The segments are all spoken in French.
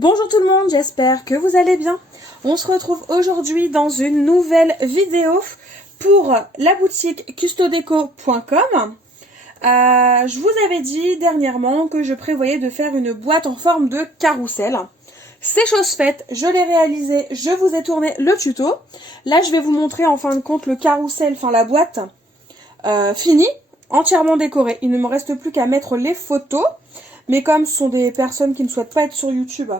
Bonjour tout le monde, j'espère que vous allez bien. On se retrouve aujourd'hui dans une nouvelle vidéo pour la boutique custodeco.com. Je vous avais dit dernièrement que je prévoyais de faire une boîte en forme de carrousel. C'est chose faite, je l'ai réalisé, je vous ai tourné le tuto. Là je vais vous montrer en fin de compte le carrousel, enfin la boîte finie, entièrement décorée. Il ne me reste plus qu'à mettre les photos. Mais comme ce sont des personnes qui ne souhaitent pas être sur YouTube,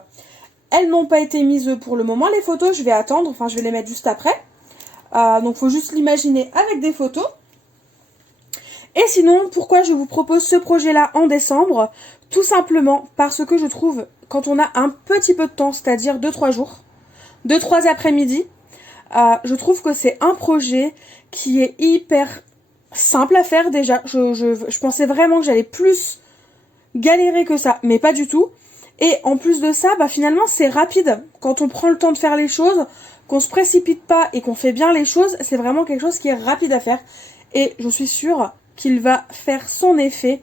elles n'ont pas été mises pour le moment. Les photos, je vais attendre, enfin je vais les mettre juste après. Donc il faut juste l'imaginer avec des photos. Et sinon, pourquoi je vous propose ce projet-là en décembre? Tout simplement parce que je trouve, quand on a un petit peu de temps, c'est-à-dire 2-3 jours, 2-3 après-midi, je trouve que c'est un projet qui est hyper simple à faire déjà. Je pensais vraiment que j'allais plus galérer que ça, mais pas du tout. Et en plus de ça, finalement c'est rapide. Quand on prend le temps de faire les choses, qu'on se précipite pas et qu'on fait bien les choses, c'est vraiment quelque chose qui est rapide à faire. Et je suis sûre qu'il va faire son effet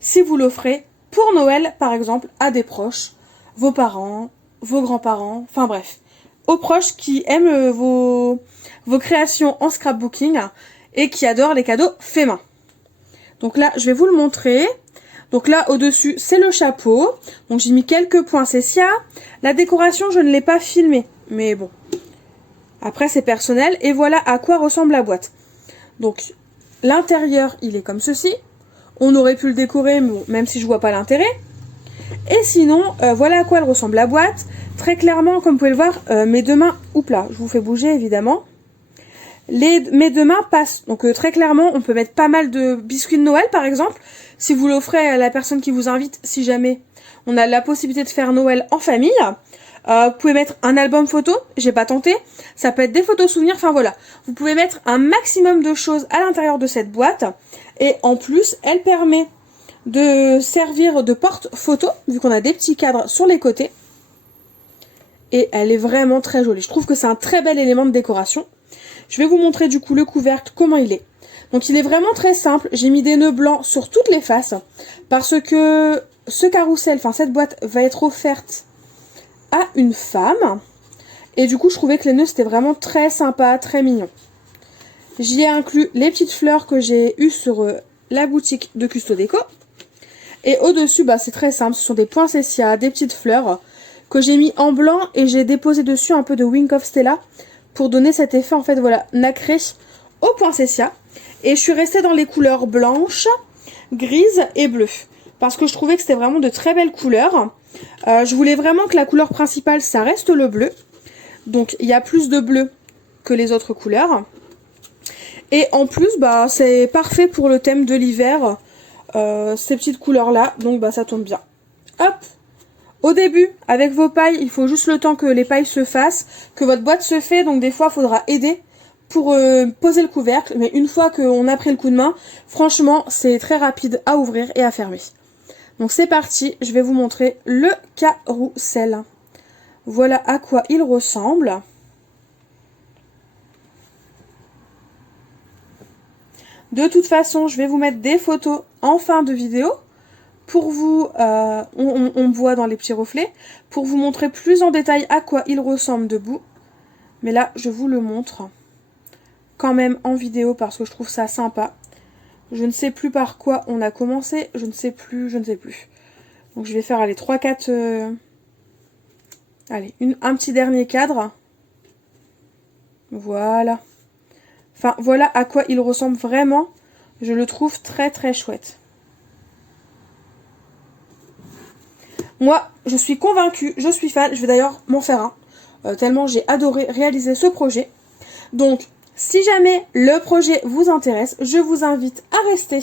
si vous l'offrez pour Noël, par exemple, à des proches, vos parents, vos grands-parents, enfin bref, aux proches qui aiment vos créations en scrapbooking et qui adorent les cadeaux faits main. Donc là, je vais vous le montrer. Donc là, au-dessus, c'est le chapeau. Donc j'ai mis quelques poinsettias. La décoration, je ne l'ai pas filmée. Mais bon. Après, c'est personnel. Et voilà à quoi ressemble la boîte. Donc, l'intérieur, il est comme ceci. On aurait pu le décorer, mais bon, même si je vois pas l'intérêt. Et sinon, voilà à quoi elle ressemble la boîte. Très clairement, comme vous pouvez le voir, mes deux mains... Oups là, je vous fais bouger, évidemment. Mes deux mains passent. Donc très clairement, on peut mettre pas mal de biscuits de Noël, par exemple. Si vous l'offrez à la personne qui vous invite, si jamais on a la possibilité de faire Noël en famille. Vous pouvez mettre un album photo, j'ai pas tenté. Ça peut être des photos souvenirs, enfin voilà. Vous pouvez mettre un maximum de choses à l'intérieur de cette boîte. Et en plus, elle permet de servir de porte-photo, vu qu'on a des petits cadres sur les côtés. Et elle est vraiment très jolie. Je trouve que c'est un très bel élément de décoration. Je vais vous montrer du coup le couvercle, comment il est. Donc il est vraiment très simple. J'ai mis des nœuds blancs sur toutes les faces. Parce que ce carrousel, enfin cette boîte, va être offerte à une femme. Et du coup je trouvais que les nœuds c'était vraiment très sympa, très mignon. J'y ai inclus les petites fleurs que j'ai eues sur la boutique de Custodeco. Et au-dessus, c'est très simple. Ce sont des poinsettias, des petites fleurs que j'ai mis en blanc. Et j'ai déposé dessus un peu de Wink of Stella pour donner cet effet en fait voilà nacré au poinsettia. Et je suis restée dans les couleurs blanches, grises et bleues parce que je trouvais que c'était vraiment de très belles couleurs. Je voulais vraiment que la couleur principale ça reste le bleu, donc il y a plus de bleu que les autres couleurs. Et en plus c'est parfait pour le thème de l'hiver, ces petites couleurs là, donc ça tombe bien. Hop. Au début, avec vos pailles, il faut juste le temps que les pailles se fassent, que votre boîte se fait, donc des fois il faudra aider pour poser le couvercle, mais une fois qu'on a pris le coup de main, franchement c'est très rapide à ouvrir et à fermer. Donc c'est parti, je vais vous montrer le carrousel. Voilà à quoi il ressemble. De toute façon, je vais vous mettre des photos en fin de vidéo. Pour vous, on voit dans les petits reflets, pour vous montrer plus en détail à quoi il ressemble debout. Mais là, je vous le montre quand même en vidéo parce que je trouve ça sympa. Je ne sais plus par quoi on a commencé, je ne sais plus. Donc je vais faire allez 3-4... Allez, un petit dernier cadre. Voilà. Enfin, voilà à quoi il ressemble vraiment. Je le trouve très très chouette. Moi, je suis convaincue, je suis fan. Je vais d'ailleurs m'en faire un. Tellement j'ai adoré réaliser ce projet. Donc, si jamais le projet vous intéresse, je vous invite à rester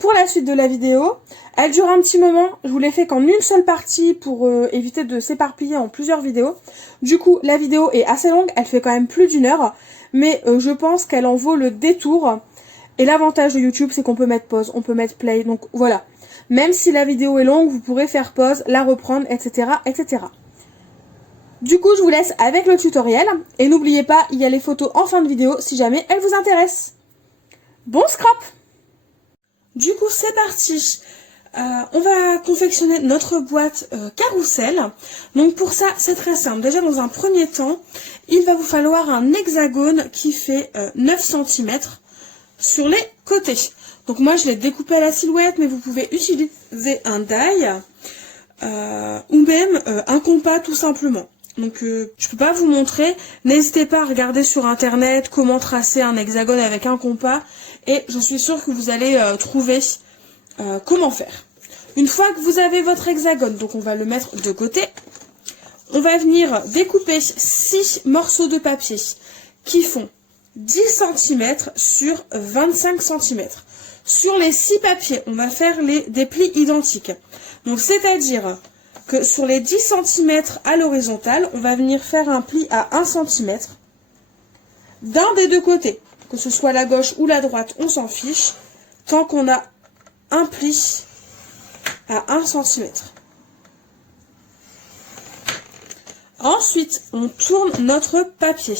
pour la suite de la vidéo. Elle dure un petit moment. Je vous l'ai fait qu'en une seule partie pour éviter de s'éparpiller en plusieurs vidéos. Du coup, la vidéo est assez longue. Elle fait quand même plus d'1 heure. Mais je pense qu'elle en vaut le détour. Et l'avantage de YouTube, c'est qu'on peut mettre pause, on peut mettre play. Donc voilà. Même si la vidéo est longue, vous pourrez faire pause, la reprendre, etc. etc. Du coup, je vous laisse avec le tutoriel. Et n'oubliez pas, il y a les photos en fin de vidéo si jamais elles vous intéressent. Bon scrap! Du coup, c'est parti. On va confectionner notre boîte carrousel. Donc pour ça, c'est très simple. Déjà, dans un premier temps, il va vous falloir un hexagone qui fait 9 cm sur les côtés. Donc moi, je l'ai découpé à la silhouette, mais vous pouvez utiliser un die ou même un compas tout simplement. Donc je peux pas vous montrer. N'hésitez pas à regarder sur internet comment tracer un hexagone avec un compas et je suis sûre que vous allez trouver comment faire. Une fois que vous avez votre hexagone, donc on va le mettre de côté, on va venir découper 6 morceaux de papier qui font 10 cm sur 25 cm. Sur les 6 papiers, on va faire des plis identiques. Donc c'est-à-dire que sur les 10 cm à l'horizontale, on va venir faire un pli à 1 cm d'un des deux côtés. Que ce soit la gauche ou la droite, on s'en fiche, tant qu'on a un pli à 1 cm. Ensuite, on tourne notre papier.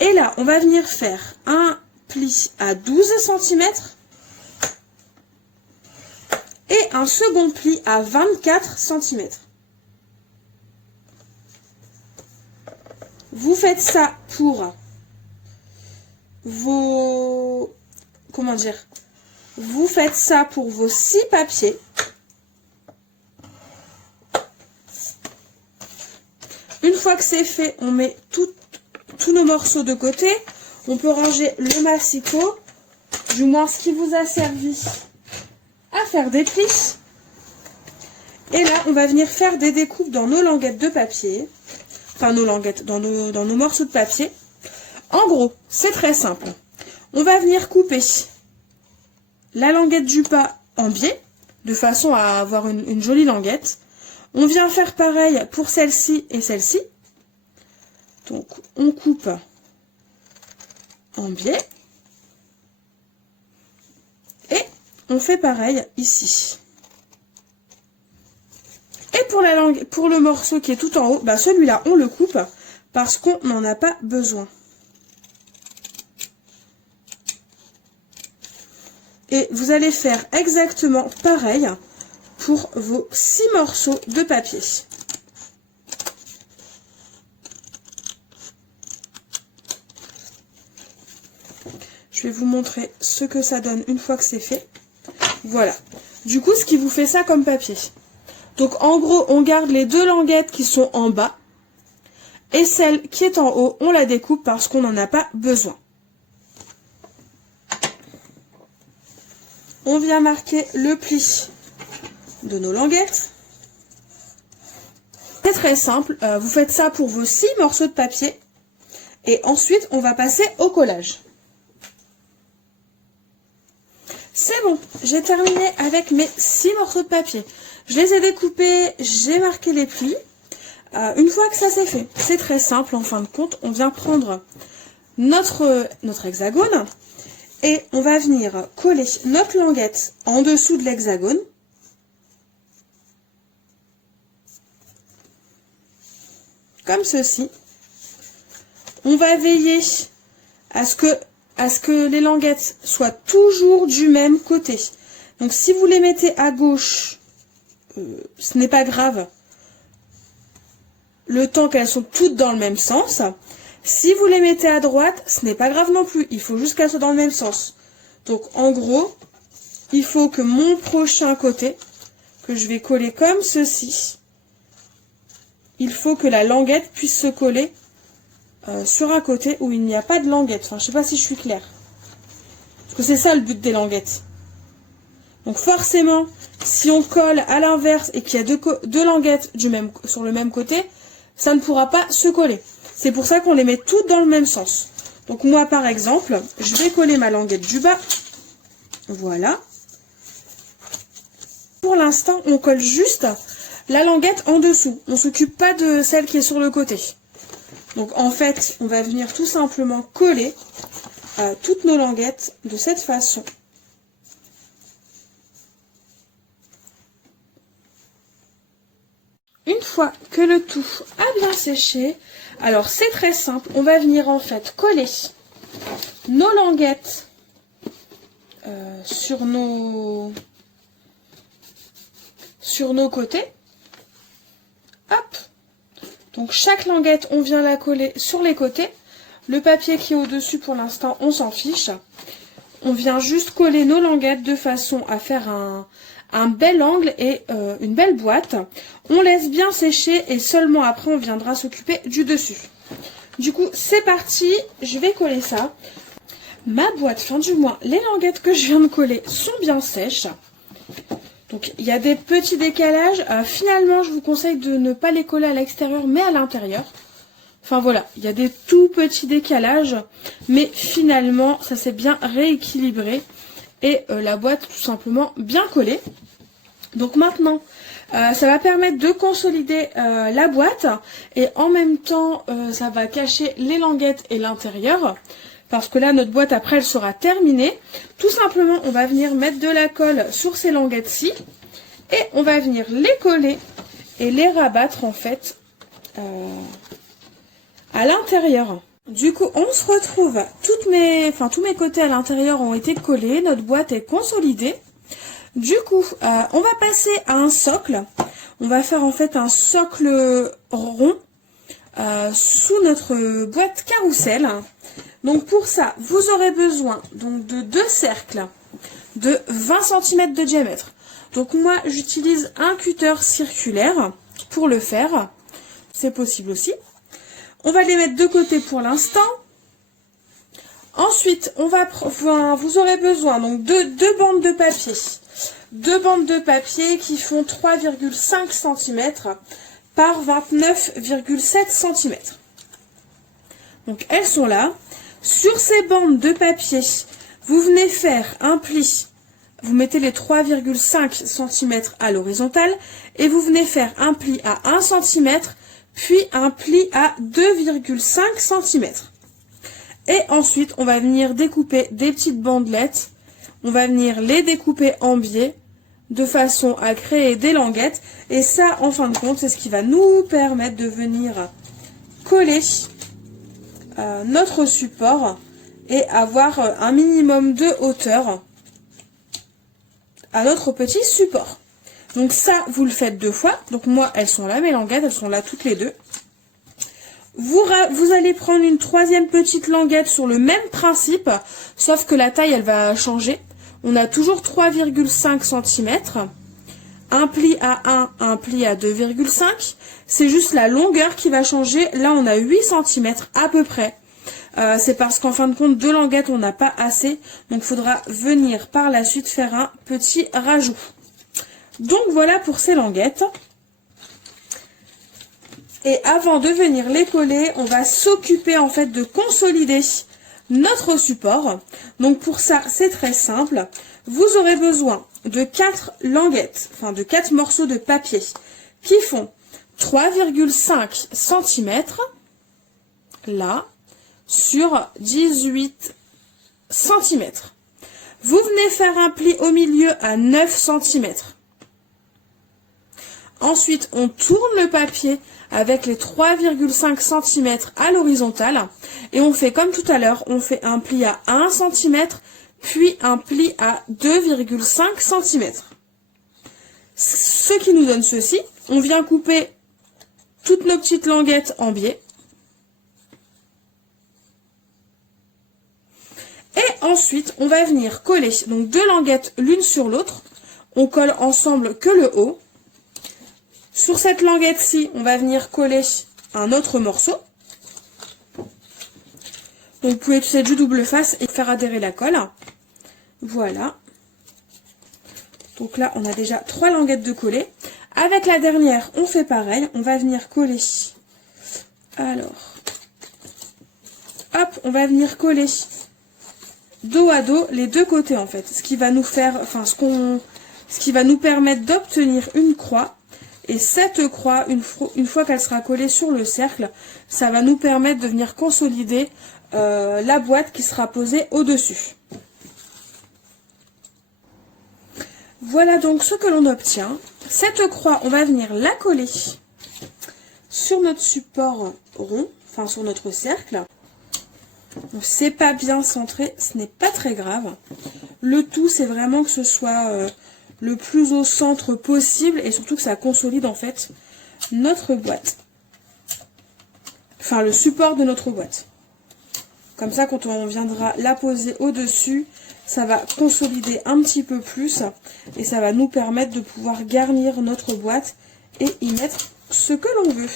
Et là, on va venir faire un pli à 12 cm et un second pli à 24 cm. Vous faites ça pour vos... Comment dire? Vous faites ça pour vos 6 papiers. Une fois que c'est fait, on met tous nos morceaux de côté. On peut ranger le massicot, du moins ce qui vous a servi à faire des plis. Et là, on va venir faire des découpes dans nos languettes de papier. Enfin, nos languettes, dans nos morceaux de papier. En gros, c'est très simple. On va venir couper la languette du pas en biais, de façon à avoir une jolie languette. On vient faire pareil pour celle-ci et celle-ci. Donc, on coupe en biais. Et on fait pareil ici. Et pour le morceau qui est tout en haut, bah celui-là, on le coupe parce qu'on n'en a pas besoin. Et vous allez faire exactement pareil pour vos 6 morceaux de papier. Je vais vous montrer ce que ça donne une fois que c'est fait. Voilà. Du coup, ce qui vous fait ça comme papier. Donc, en gros, on garde les 2 languettes qui sont en bas. Et celle qui est en haut, on la découpe parce qu'on n'en a pas besoin. On vient marquer le pli de nos languettes. C'est très simple. Vous faites ça pour vos 6 morceaux de papier. Et ensuite, on va passer au collage. C'est bon, j'ai terminé avec mes 6 morceaux de papier. Je les ai découpés, j'ai marqué les plis. Une fois que ça c'est fait, c'est très simple en fin de compte. On vient prendre notre hexagone et on va venir coller notre languette en dessous de l'hexagone. Comme ceci. On va veiller à ce que les languettes soient toujours du même côté. Donc si vous les mettez à gauche, ce n'est pas grave, le temps qu'elles sont toutes dans le même sens. Si vous les mettez à droite, ce n'est pas grave non plus, il faut juste qu'elles soient dans le même sens. Donc en gros, il faut que mon prochain côté, que je vais coller comme ceci, il faut que la languette puisse se coller sur un côté où il n'y a pas de languette. Enfin, je sais pas si je suis claire. Parce que c'est ça le but des languettes. Donc forcément, si on colle à l'inverse et qu'il y a deux languettes sur le même côté, ça ne pourra pas se coller. C'est pour ça qu'on les met toutes dans le même sens. Donc moi par exemple, je vais coller ma languette du bas. Voilà. Pour l'instant, on colle juste la languette en dessous. On ne s'occupe pas de celle qui est sur le côté. Donc en fait, on va venir tout simplement coller toutes nos languettes de cette façon. Une fois que le tout a bien séché, alors c'est très simple, on va venir en fait coller nos languettes sur nos sur nos côtés. Hop. Donc chaque languette, on vient la coller sur les côtés. Le papier qui est au-dessus, pour l'instant, on s'en fiche. On vient juste coller nos languettes de façon à faire un bel angle et une belle boîte. On laisse bien sécher et seulement après, on viendra s'occuper du dessus. Du coup, c'est parti. Je vais coller ça. Ma boîte, enfin du moins, les languettes que je viens de coller sont bien sèches. Donc, il y a des petits décalages. Finalement, je vous conseille de ne pas les coller à l'extérieur, mais à l'intérieur. Enfin voilà, il y a des tout petits décalages, mais finalement, ça s'est bien rééquilibré. Et la boîte, tout simplement, bien collée. Donc maintenant, ça va permettre de consolider la boîte. Et en même temps, ça va cacher les languettes et l'intérieur. Parce que là, notre boîte, après, elle sera terminée. Tout simplement, on va venir mettre de la colle sur ces languettes-ci. Et on va venir les coller et les rabattre, en fait, à l'intérieur. Du coup, on se retrouve, tous mes côtés à l'intérieur ont été collés. Notre boîte est consolidée. Du coup, on va passer à un socle. On va faire, en fait, un socle rond sous notre boîte carrousel. Donc pour ça, vous aurez besoin donc de 2 cercles de 20 cm de diamètre. Donc moi, j'utilise un cutter circulaire pour le faire. C'est possible aussi. On va les mettre de côté pour l'instant. Ensuite, vous aurez besoin donc de 2 bandes de papier. 2 bandes de papier qui font 3,5 cm par 29,7 cm. Donc elles sont là. Sur ces bandes de papier, vous venez faire un pli. Vous mettez les 3,5 cm à l'horizontale et vous venez faire un pli à 1 cm, puis un pli à 2,5 cm. Et ensuite, on va venir découper des petites bandelettes. On va venir les découper en biais de façon à créer des languettes. Et ça, en fin de compte, c'est ce qui va nous permettre de venir coller notre support et avoir un minimum de hauteur à notre petit support. Donc ça, vous le faites 2 fois. Donc moi, elles sont là, mes languettes, elles sont là toutes les 2. Vous allez prendre une 3e petite languette sur le même principe, sauf que la taille, elle va changer. On a toujours 3,5 cm, un pli à 1, un pli à 2,5. C'est juste la longueur qui va changer. Là, on a 8 cm à peu près. C'est parce qu'en fin de compte, 2 languettes, on n'a pas assez. Donc, il faudra venir par la suite faire un petit rajout. Donc, voilà pour ces languettes. Et avant de venir les coller, on va s'occuper en fait de consolider notre support. Donc, pour ça, c'est très simple. Vous aurez besoin de 4 languettes, enfin de 4 morceaux de papier qui font 3,5 cm, là, sur 18 cm. Vous venez faire un pli au milieu à 9 cm. Ensuite, on tourne le papier avec les 3,5 cm à l'horizontale. Et on fait comme tout à l'heure, on fait un pli à 1 cm, puis un pli à 2,5 cm. Ce qui nous donne ceci. On vient couper toutes nos petites languettes en biais. Et ensuite, on va venir coller donc 2 languettes l'une sur l'autre. On colle ensemble que le haut. Sur cette languette-ci, on va venir coller un autre morceau. Donc, vous pouvez utiliser du double face et faire adhérer la colle. Voilà. Donc là, on a déjà 3 languettes de coller. Avec la dernière, on fait pareil. On va venir coller. Alors, hop, on va venir coller dos à dos les 2 côtés en fait. Ce qui va nous faire, enfin, ce qui va nous permettre d'obtenir une croix. Et cette croix, une fois qu'elle sera collée sur le cercle, ça va nous permettre de venir consolider la boîte qui sera posée au-dessus. Voilà donc ce que l'on obtient. Cette croix, on va venir la coller sur notre support rond, enfin sur notre cercle. Donc c'est pas bien centré, ce n'est pas très grave. Le tout, c'est vraiment que ce soit le plus au centre possible et surtout que ça consolide en fait notre boîte. Enfin, le support de notre boîte. Comme ça, quand on viendra la poser au-dessus, ça va consolider un petit peu plus et ça va nous permettre de pouvoir garnir notre boîte et y mettre ce que l'on veut.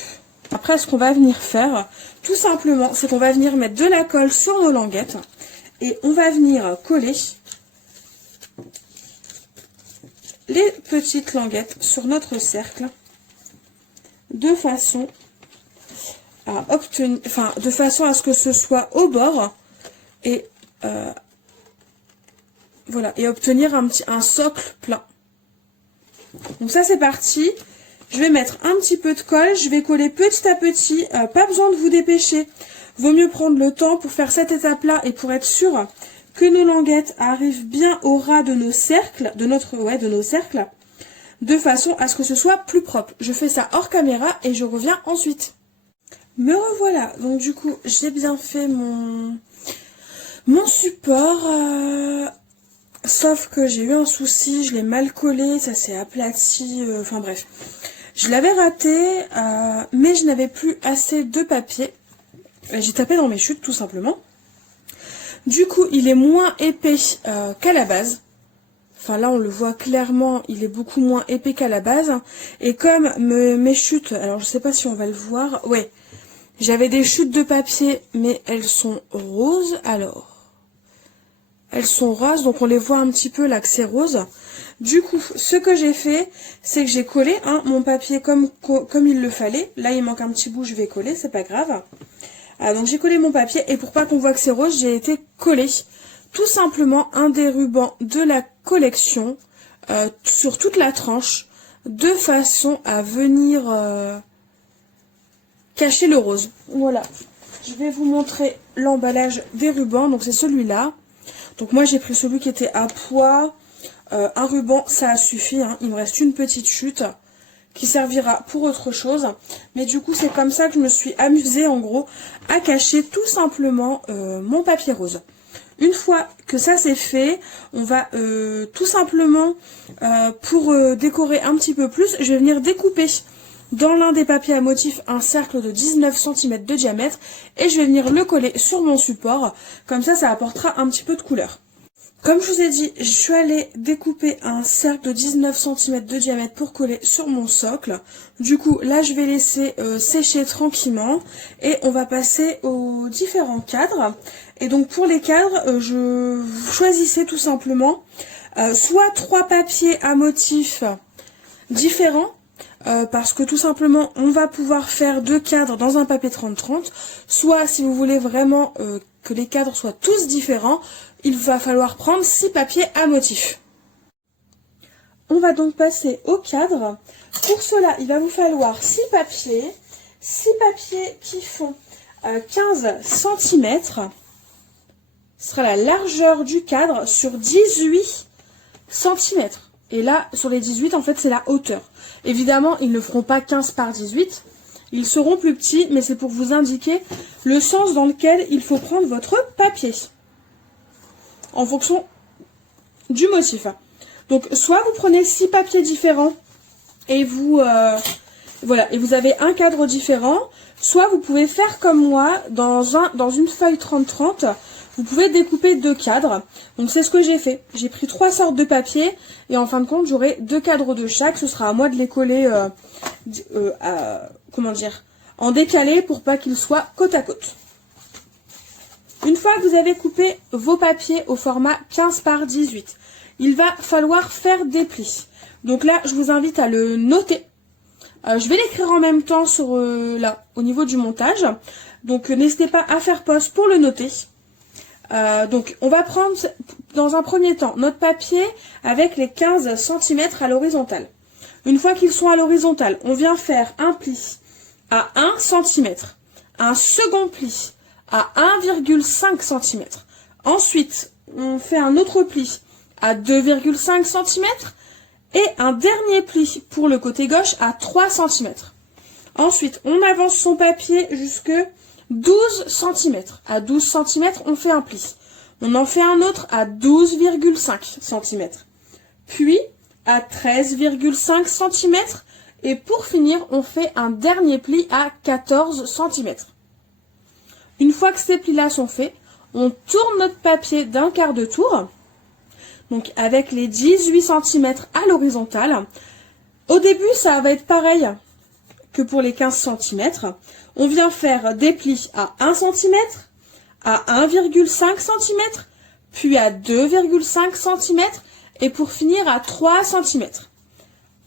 Après, ce qu'on va venir faire, tout simplement, c'est qu'on va venir mettre de la colle sur nos languettes et on va venir coller les petites languettes sur notre cercle de façon à obtenir, de façon à ce que ce soit au bord et voilà, et obtenir un socle plein. Donc ça c'est parti. Je vais mettre un petit peu de colle, je vais coller petit à petit, pas besoin de vous dépêcher. Vaut mieux prendre le temps pour faire cette étape-là et pour être sûr que nos languettes arrivent bien au ras de nos cercles, de nos cercles, de façon à ce que ce soit plus propre. Je fais ça hors caméra et je reviens ensuite. Me revoilà. Donc du coup, j'ai bien fait mon support, sauf que j'ai eu un souci, je l'ai mal collé, ça s'est aplati, enfin bref. Je l'avais raté, mais je n'avais plus assez de papier. J'ai tapé dans mes chutes tout simplement. Du coup, il est moins épais qu'à la base. Enfin là, on le voit clairement, il est beaucoup moins épais qu'à la base. Et comme mes chutes, alors je sais pas si on va le voir, ouais. J'avais des chutes de papier, mais elles sont roses, alors. Elles sont roses, donc on les voit un petit peu là que c'est rose. Du coup, ce que j'ai fait, c'est que j'ai collé mon papier comme il le fallait. Là, il manque un petit bout, je vais coller, c'est pas grave. Donc j'ai collé mon papier et pour pas qu'on voit que c'est rose, j'ai été coller tout simplement un des rubans de la collection sur toute la tranche de façon à venir cacher le rose. Voilà, je vais vous montrer l'emballage des rubans. Donc c'est celui-là. Donc moi j'ai pris celui qui était à poids. Un ruban ça a suffi, hein. Il me reste une petite chute qui servira pour autre chose. Mais du coup c'est comme ça que je me suis amusée en gros à cacher tout simplement mon papier rose. Une fois que ça c'est fait, on va tout simplement pour décorer un petit peu plus, je vais venir découper dans l'un des papiers à motifs un cercle de 19 cm de diamètre et je vais venir le coller sur mon support. Comme ça, ça apportera un petit peu de couleur. Comme je vous ai dit, je suis allée découper un cercle de 19 cm de diamètre pour coller sur mon socle. Du coup, là, je vais laisser sécher tranquillement et on va passer aux différents cadres. Et donc, pour les cadres, je choisissais tout simplement soit 3 papiers à motifs différents, parce que tout simplement, on va pouvoir faire 2 cadres dans un papier 30-30, soit si vous voulez vraiment que les cadres soient tous différents, il va falloir prendre 6 papiers à motifs. On va donc passer au cadre. Pour cela, il va vous falloir 6 papiers qui font 15 cm. Ce sera la largeur du cadre sur 18 cm. Et là, sur les 18, en fait, c'est la hauteur. Évidemment, ils ne feront pas 15 par 18. Ils seront plus petits, mais c'est pour vous indiquer le sens dans lequel il faut prendre votre papier. En fonction du motif. Donc, soit vous prenez 6 papiers différents et vous, voilà, et vous avez un cadre différent. Soit vous pouvez faire comme moi, dans une feuille 30-30, vous pouvez découper 2 cadres. Donc c'est ce que j'ai fait. J'ai pris 3 sortes de papier et en fin de compte j'aurai 2 cadres de chaque. Ce sera à moi de les coller en décalé pour pas qu'ils soient côte à côte. Une fois que vous avez coupé vos papiers au format 15 par 18, il va falloir faire des plis. Donc là je vous invite à le noter. Je vais l'écrire en même temps sur là au niveau du montage. Donc n'hésitez pas à faire pause pour le noter. Donc on va prendre dans un premier temps notre papier avec les 15 cm à l'horizontale. Une fois qu'ils sont à l'horizontale, on vient faire un pli à 1 cm, un second pli à 1,5 cm. Ensuite, on fait un autre pli à 2,5 cm et un dernier pli pour le côté gauche à 3 cm. Ensuite, on avance son papier jusque 12 cm. À 12 cm, on fait un pli. On en fait un autre à 12,5 cm. Puis, à 13,5 cm. Et pour finir, on fait un dernier pli à 14 cm. Une fois que ces plis-là sont faits, on tourne notre papier d'un quart de tour. Donc avec les 18 cm à l'horizontale. Au début, ça va être pareil que pour les 15 cm. On vient faire des plis à 1 cm, à 1,5 cm, puis à 2,5 cm et pour finir à 3 cm.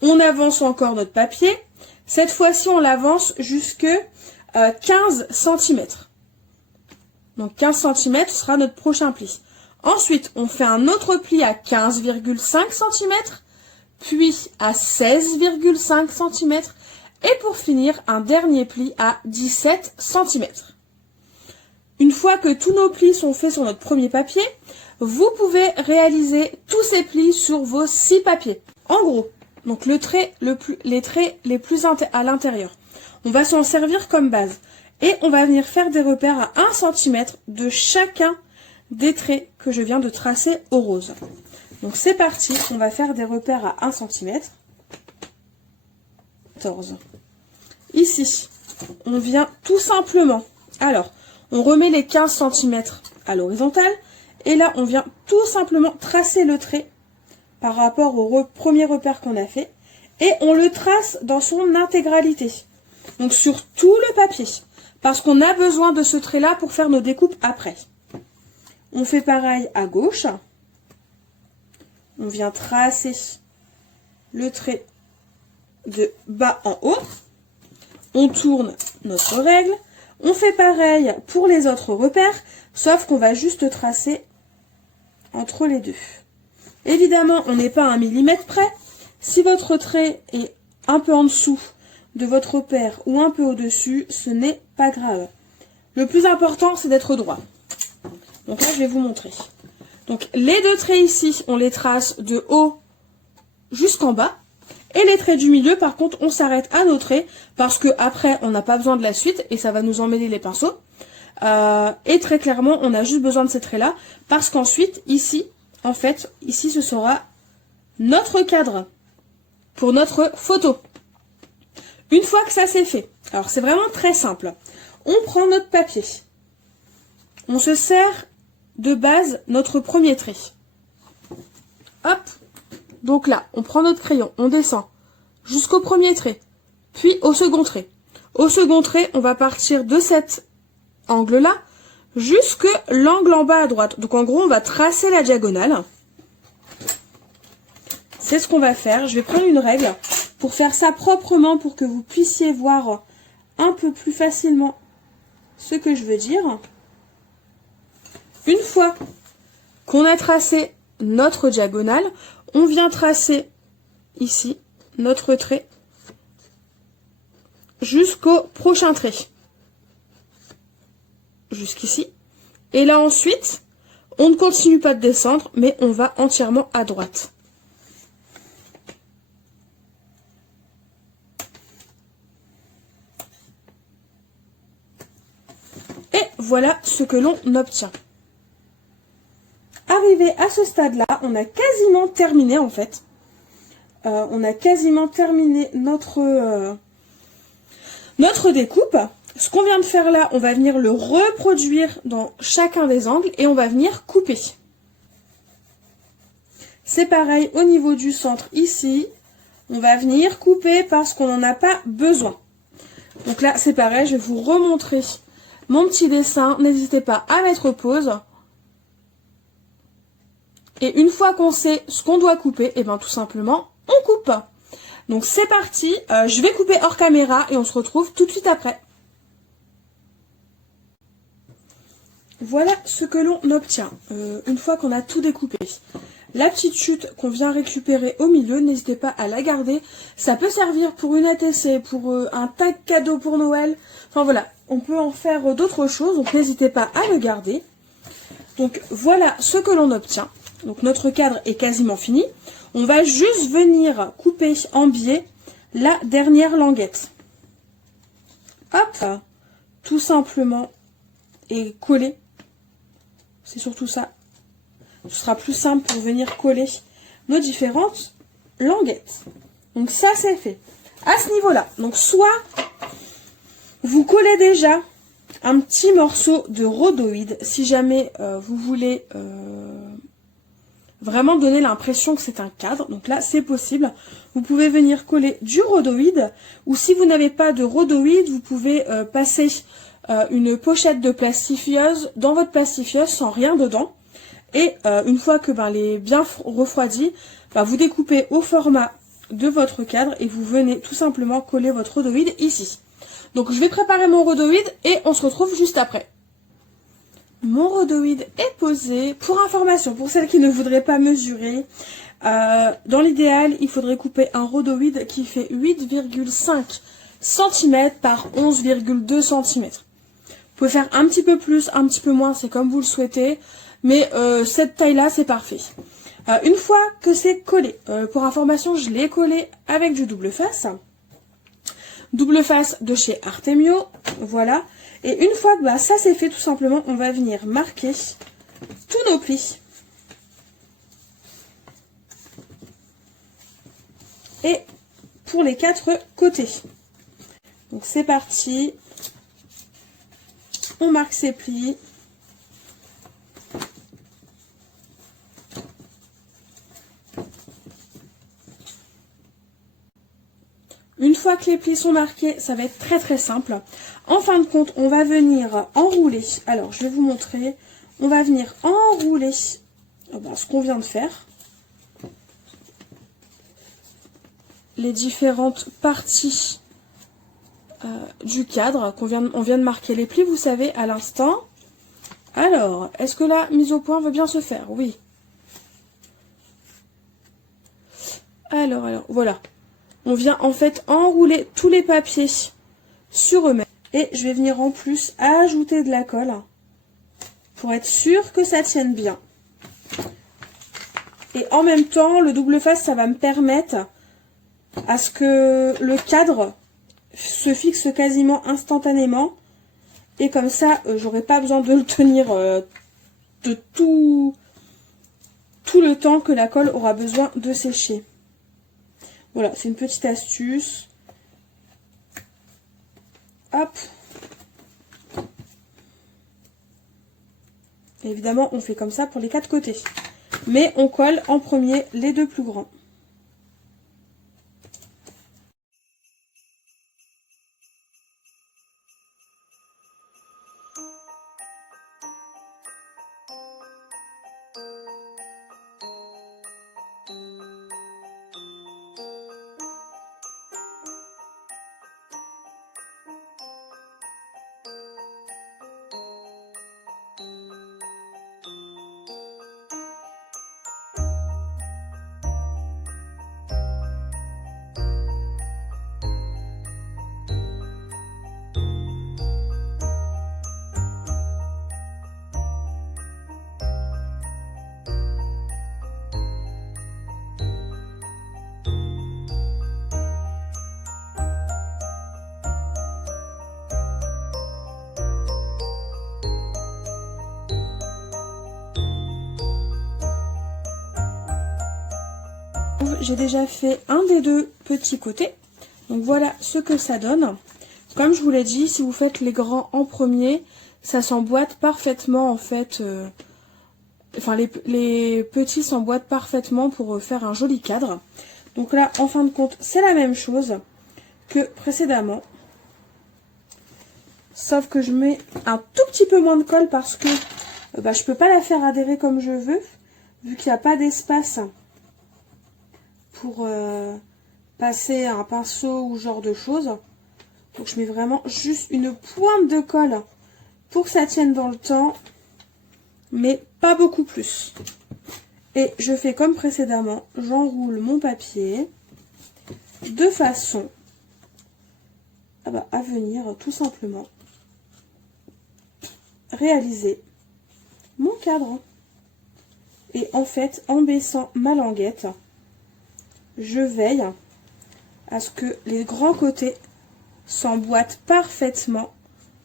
On avance encore notre papier. Cette fois-ci, on l'avance jusque 15 cm. Donc 15 cm sera notre prochain pli. Ensuite, on fait un autre pli à 15,5 cm, puis à 16,5 cm, et pour finir, un dernier pli à 17 cm. Une fois que tous nos plis sont faits sur notre premier papier, vous pouvez réaliser tous ces plis sur vos 6 papiers. En gros, donc les traits les plus à l'intérieur, on va s'en servir comme base. Et on va venir faire des repères à 1 cm de chacun des traits que je viens de tracer au rose. Donc c'est parti, on va faire des repères à 1 cm. 14. Ici, on vient tout simplement, alors, on remet les 15 cm à l'horizontale, et là, on vient tout simplement tracer le trait par rapport au premier repère qu'on a fait, et on le trace dans son intégralité, donc sur tout le papier, parce qu'on a besoin de ce trait-là pour faire nos découpes après. On fait pareil à gauche, on vient tracer le trait de bas en haut, on tourne notre règle, on fait pareil pour les autres repères, sauf qu'on va juste tracer entre les deux. Évidemment, on n'est pas à 1 millimètre près. Si votre trait est un peu en dessous de votre repère ou un peu au-dessus, ce n'est pas grave. Le plus important, c'est d'être droit. Donc là, je vais vous montrer. Donc les deux traits ici, on les trace de haut jusqu'en bas. Et les traits du milieu, par contre, on s'arrête à nos traits parce que après, on n'a pas besoin de la suite et ça va nous emmêler les pinceaux. Et très clairement, on a juste besoin de ces traits-là parce qu'ensuite, ici, en fait, ici, ce sera notre cadre pour notre photo. Une fois que ça c'est fait, alors c'est vraiment très simple. On prend notre papier. On se sert de base notre premier trait. Hop. Donc là, on prend notre crayon, on descend jusqu'au premier trait, puis au second trait. Au second trait, on va partir de cet angle-là jusque l'angle en bas à droite. Donc en gros, on va tracer la diagonale. C'est ce qu'on va faire. Je vais prendre une règle pour faire ça proprement, pour que vous puissiez voir un peu plus facilement ce que je veux dire. Une fois qu'on a tracé notre diagonale, on vient tracer ici notre trait jusqu'au prochain trait. Jusqu'ici. Et là ensuite, on ne continue pas de descendre, mais on va entièrement à droite. Et voilà ce que l'on obtient. Arrivé à ce stade-là, on a quasiment terminé en fait. On a quasiment terminé notre découpe. Ce qu'on vient de faire là, on va venir le reproduire dans chacun des angles et on va venir couper. C'est pareil au niveau du centre ici. On va venir couper parce qu'on n'en a pas besoin. Donc là, c'est pareil, je vais vous remontrer mon petit dessin. N'hésitez pas à mettre pause. Et une fois qu'on sait ce qu'on doit couper, et bien tout simplement, on coupe. Donc c'est parti, je vais couper hors caméra et on se retrouve tout de suite après. Voilà ce que l'on obtient, une fois qu'on a tout découpé. La petite chute qu'on vient récupérer au milieu, n'hésitez pas à la garder. Ça peut servir pour une ATC, pour un tag cadeau pour Noël. Enfin voilà, on peut en faire d'autres choses, donc n'hésitez pas à le garder. Donc voilà ce que l'on obtient. Donc notre cadre est quasiment fini. On va juste venir couper en biais la dernière languette. Hop, tout simplement, et coller. C'est surtout ça. Ce sera plus simple pour venir coller nos différentes languette. Donc ça c'est fait. À ce niveau-là, donc soit vous collez déjà un petit morceau de rhodoïde si jamais vous voulez vraiment donner l'impression que c'est un cadre. Donc là c'est possible. Vous pouvez venir coller du rhodoïde, ou si vous n'avez pas de rhodoïde, vous pouvez passer une pochette de plastifieuse dans votre plastifieuse sans rien dedans. Et une fois que elle est bien refroidie, vous découpez au format de votre cadre et vous venez tout simplement coller votre rhodoïde ici. Donc je vais préparer mon rhodoïde et on se retrouve juste après. Mon rhodoïde est posé. Pour information, pour celles qui ne voudraient pas mesurer, dans l'idéal, il faudrait couper un rhodoïde qui fait 8,5 cm par 11,2 cm. Vous pouvez faire un petit peu plus, un petit peu moins, c'est comme vous le souhaitez. Mais cette taille-là, c'est parfait. Une fois que c'est collé, pour information, je l'ai collé avec du double face. Double face de chez Artemio, voilà. Et une fois que ça c'est fait, tout simplement, on va venir marquer tous nos plis. Et pour les 4 côtés. Donc c'est parti. On marque ses plis. Une fois que les plis sont marqués, ça va être très très simple. En fin de compte, on va venir enrouler. Alors, je vais vous montrer. On va venir enrouler ce qu'on vient de faire. Les différentes parties du cadre. On vient de marquer les plis, vous savez, à l'instant. Alors, est-ce que la mise au point veut bien se faire? Oui. Alors, voilà. On vient en fait enrouler tous les papiers sur eux-mêmes. Et je vais venir en plus ajouter de la colle pour être sûr que ça tienne bien. Et en même temps, le double face, ça va me permettre à ce que le cadre se fixe quasiment instantanément. Et comme ça, j'aurai pas besoin de le tenir de tout le temps que la colle aura besoin de sécher. Voilà, c'est une petite astuce. Hop. Et évidemment, on fait comme ça pour les 4 côtés. Mais on colle en premier les 2 plus grands. J'ai déjà fait un des 2 petits côtés. Donc voilà ce que ça donne. Comme je vous l'ai dit, si vous faites les grands en premier, ça s'emboîte parfaitement en fait. Les petits s'emboîtent parfaitement pour faire un joli cadre. Donc là, en fin de compte, c'est la même chose que précédemment. Sauf que je mets un tout petit peu moins de colle parce que je peux pas la faire adhérer comme je veux, vu qu'il n'y a pas d'espace pour passer un pinceau ou genre de choses. Donc je mets vraiment juste une pointe de colle pour que ça tienne dans le temps, mais pas beaucoup plus. Et je fais comme précédemment, j'enroule mon papier de façon à venir tout simplement réaliser mon cadre. Et en fait, en baissant ma languette, je veille à ce que les grands côtés s'emboîtent parfaitement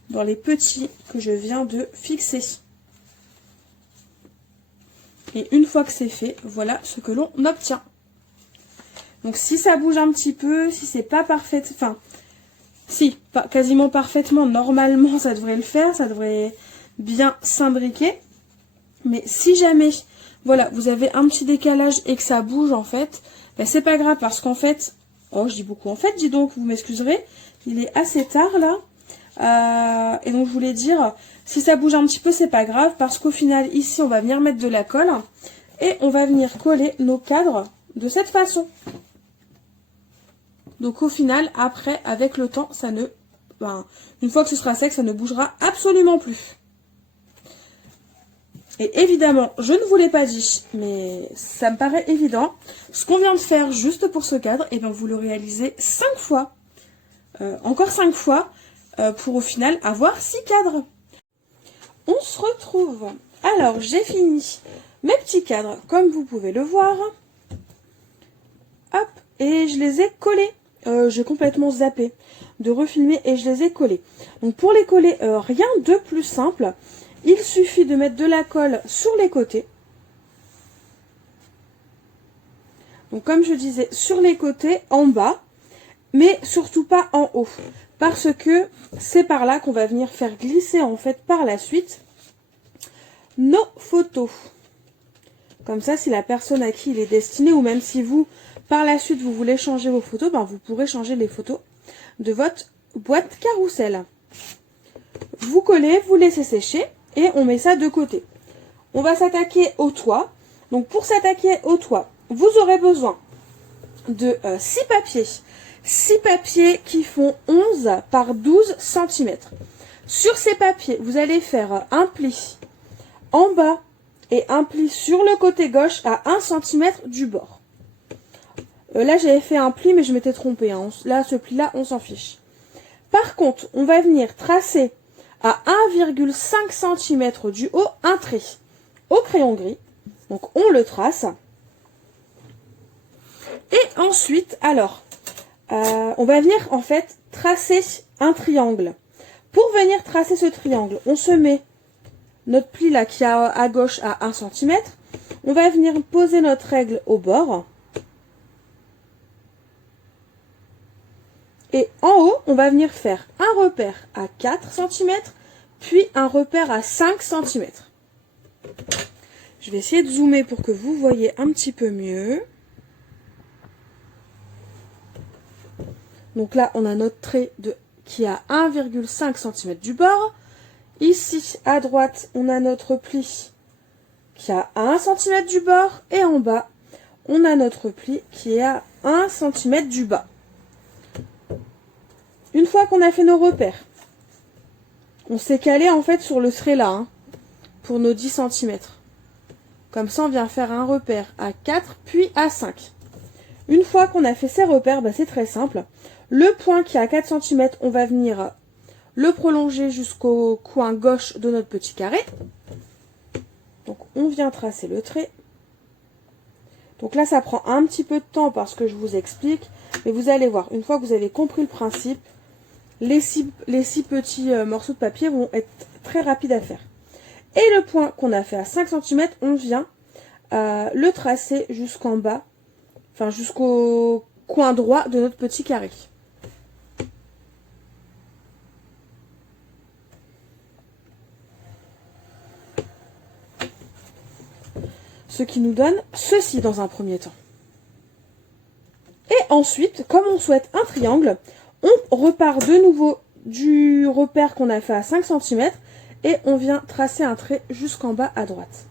dans les petits que je viens de fixer. Et une fois que c'est fait, voilà ce que l'on obtient. Donc si ça bouge un petit peu, si c'est pas parfait, enfin, si, pas, quasiment parfaitement, normalement ça devrait le faire, ça devrait bien s'imbriquer. Mais si jamais, voilà, vous avez un petit décalage et que ça bouge en fait, ben c'est pas grave parce qu'en fait, oh je dis beaucoup en fait, dis donc, vous m'excuserez, il est assez tard là. Et donc je voulais dire, si ça bouge un petit peu, c'est pas grave parce qu'au final, ici on va venir mettre de la colle et on va venir coller nos cadres de cette façon. Donc au final, après, avec le temps, ça ne... Ben, une fois que ce sera sec, ça ne bougera absolument plus. Et évidemment, je ne vous l'ai pas dit, mais ça me paraît évident. Ce qu'on vient de faire juste pour ce cadre, et bien vous le réalisez 5 fois. Encore 5 fois, pour au final avoir 6 cadres. On se retrouve. Alors, j'ai fini mes petits cadres, comme vous pouvez le voir. Hop, et je les ai collés. J'ai complètement zappé de refilmer et je les ai collés. Donc pour les coller, rien de plus simple. Il suffit de mettre de la colle sur les côtés. Donc comme je disais, sur les côtés, en bas, mais surtout pas en haut. Parce que c'est par là qu'on va venir faire glisser en fait par la suite nos photos. Comme ça, si la personne à qui il est destiné, ou même si vous, par la suite, vous voulez changer vos photos, ben vous pourrez changer les photos de votre boîte carrousel. Vous collez, vous laissez sécher et on met ça de côté. On va s'attaquer au toit. Donc pour s'attaquer au toit, vous aurez besoin de 6 papiers. 6 papiers qui font 11 par 12 cm. Sur ces papiers, vous allez faire un pli en bas et un pli sur le côté gauche à 1 cm du bord. Là, j'avais fait un pli, mais je m'étais trompée. Hein. Là, ce pli-là, on s'en fiche. Par contre, on va venir tracer à 1,5 cm du haut un trait au crayon gris. Donc, on le trace. Et ensuite, alors, on va venir, en fait, tracer un triangle. Pour venir tracer ce triangle, on se met notre pli là qui est à gauche à 1 cm. On va venir poser notre règle au bord. Et en haut, on va venir faire un repère à 4 cm, puis un repère à 5 cm. Je vais essayer de zoomer pour que vous voyez un petit peu mieux. Donc là, on a notre trait qui est à 1,5 cm du bord. Ici, à droite, on a notre pli qui est à 1 cm du bord. Et en bas, on a notre pli qui est à 1 cm du bas. Une fois qu'on a fait nos repères, on s'est calé en fait sur le trait là, hein, pour nos 10 cm. Comme ça, on vient faire un repère à 4, puis à 5. Une fois qu'on a fait ces repères, bah, c'est très simple. Le point qui est à 4 cm, on va venir le prolonger jusqu'au coin gauche de notre petit carré. Donc, on vient tracer le trait. Donc là, ça prend un petit peu de temps parce que je vous explique. Mais vous allez voir, une fois que vous avez compris le principe, les six petits morceaux de papier vont être très rapides à faire. Et le point qu'on a fait à 5 cm, on vient le tracer jusqu'en bas, enfin jusqu'au coin droit de notre petit carré. Ce qui nous donne ceci dans un premier temps. Et ensuite, comme on souhaite un triangle, on repart de nouveau du repère qu'on a fait à 5 cm et on vient tracer un trait jusqu'en bas à droite.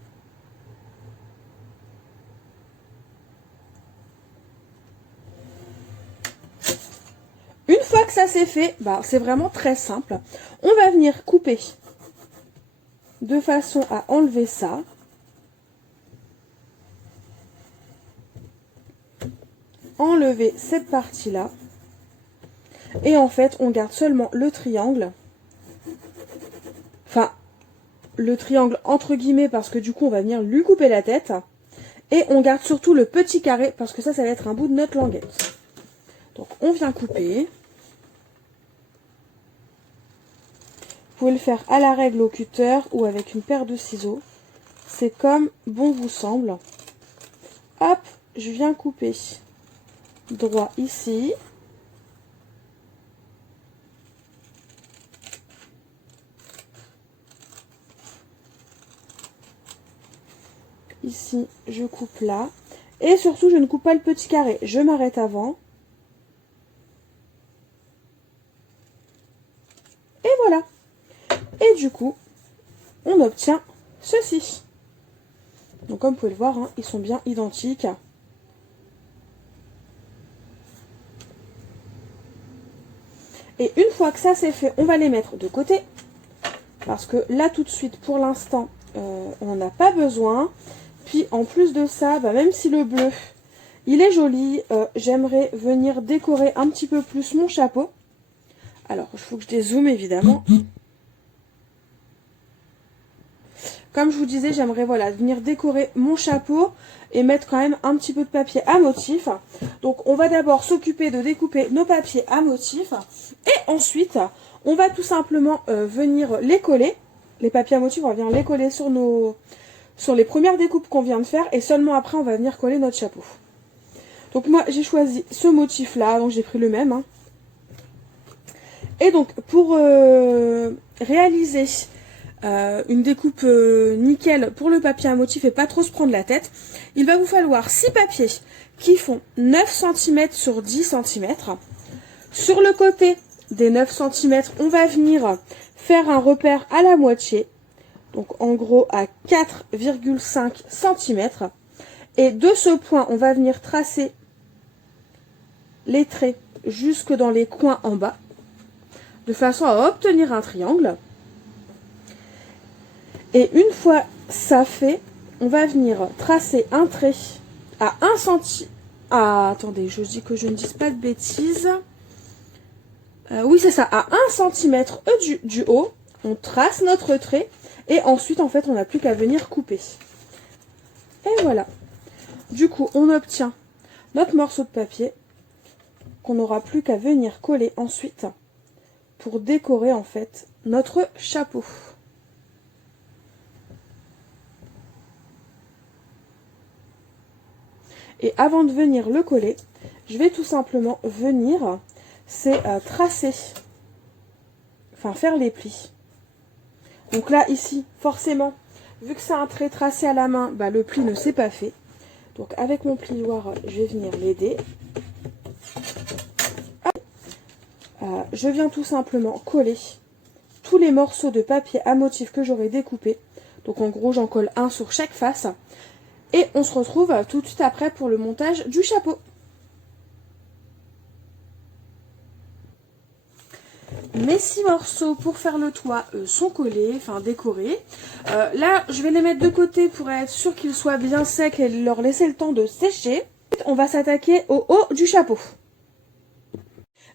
Une fois que ça c'est fait, bah, c'est vraiment très simple. On va venir couper de façon à enlever ça. Enlever cette partie-là. Et en fait, on garde seulement le triangle. Enfin, le triangle entre guillemets parce que du coup, on va venir lui couper la tête. Et on garde surtout le petit carré parce que ça va être un bout de notre languette. Donc, on vient couper. Vous pouvez le faire à la règle au cutter ou avec une paire de ciseaux. C'est comme bon vous semble. Hop, je viens couper droit ici. Ici, je coupe là. Et surtout, je ne coupe pas le petit carré. Je m'arrête avant. Et voilà. Et du coup, on obtient ceci. Donc comme vous pouvez le voir, hein, ils sont bien identiques. Et une fois que ça c'est fait, on va les mettre de côté. Parce que là tout de suite, pour l'instant, on n'a pas besoin. Puis en plus de ça, bah, même si le bleu, il est joli, j'aimerais venir décorer un petit peu plus mon chapeau. Alors, il faut que je dézoome évidemment. Comme je vous disais, j'aimerais voilà, venir décorer mon chapeau et mettre quand même un petit peu de papier à motif. Donc on va d'abord s'occuper de découper nos papiers à motif. Et ensuite, on va tout simplement venir les coller. Les papiers à motif, on va venir les coller sur les premières découpes qu'on vient de faire. Et seulement après, on va venir coller notre chapeau. Donc moi, j'ai choisi ce motif-là, donc j'ai pris le même. Hein. Et donc, pour réaliser une découpe nickel pour le papier à motif et pas trop se prendre la tête, il va vous falloir 6 papiers qui font 9 cm sur 10 cm. Sur le côté des 9 cm, on va venir faire un repère à la moitié, donc en gros à 4,5 cm. Et de ce point, on va venir tracer les traits jusque dans les coins en bas, de façon à obtenir un triangle. Et une fois ça fait, on va venir tracer un trait à 1 cm. Ah, attendez, je dis que je ne dise pas de bêtises. Oui, c'est ça, à 1 cm du haut, on trace notre trait. Et ensuite, en fait, on n'a plus qu'à venir couper. Et voilà. Du coup, on obtient notre morceau de papier qu'on n'aura plus qu'à venir coller ensuite pour décorer, en fait, notre chapeau. Et avant de venir le coller, je vais tout simplement venir, tracer, enfin faire les plis. Donc là, ici, forcément, vu que c'est un trait tracé à la main, bah, le pli ne s'est pas fait. Donc avec mon plioir, je vais venir l'aider. Je viens tout simplement coller tous les morceaux de papier à motif que j'aurai découpés. Donc en gros, j'en colle un sur chaque face. Et on se retrouve tout de suite après pour le montage du chapeau. Mes 6 morceaux pour faire le toit sont collés, enfin décorés. Là, je vais les mettre de côté pour être sûr qu'ils soient bien secs et leur laisser le temps de sécher. On va s'attaquer au haut du chapeau.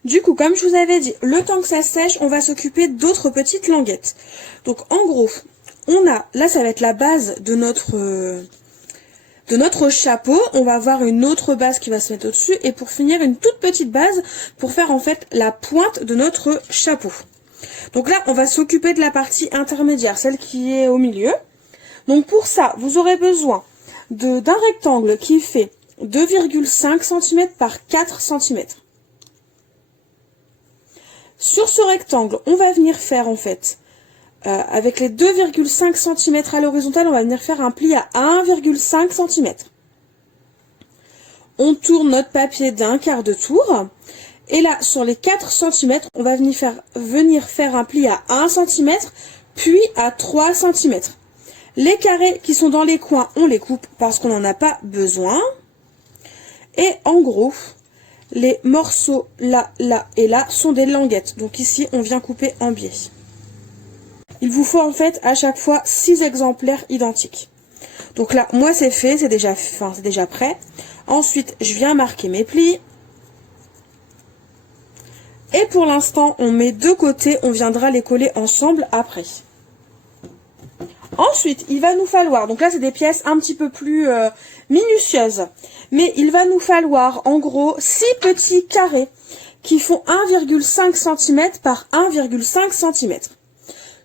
Du coup, comme je vous avais dit, le temps que ça sèche, on va s'occuper d'autres petites languettes. Donc en gros, on a, là ça va être la base de notre chapeau, on va avoir une autre base qui va se mettre au-dessus et pour finir une toute petite base pour faire en fait la pointe de notre chapeau. Donc là, on va s'occuper de la partie intermédiaire, celle qui est au milieu. Donc pour ça, vous aurez besoin d'un rectangle qui fait 2,5 cm par 4 cm. Sur ce rectangle, on va venir faire en fait, avec les 2,5 cm à l'horizontale, on va venir faire un pli à 1,5 cm. On tourne notre papier d'un quart de tour. Et là, sur les 4 cm, on va venir faire un pli à 1 cm, puis à 3 cm. Les carrés qui sont dans les coins, on les coupe parce qu'on n'en a pas besoin. Et en gros, les morceaux là, là et là sont des languettes. Donc ici, on vient couper en biais. Il vous faut en fait à chaque fois 6 exemplaires identiques. Donc là, moi c'est fait, c'est déjà prêt. Ensuite, je viens marquer mes plis. Et pour l'instant, on met de côté, on viendra les coller ensemble après. Ensuite, il va nous falloir, donc là c'est des pièces un petit peu plus minutieuses, mais il va nous falloir en gros 6 petits carrés qui font 1,5 cm par 1,5 cm.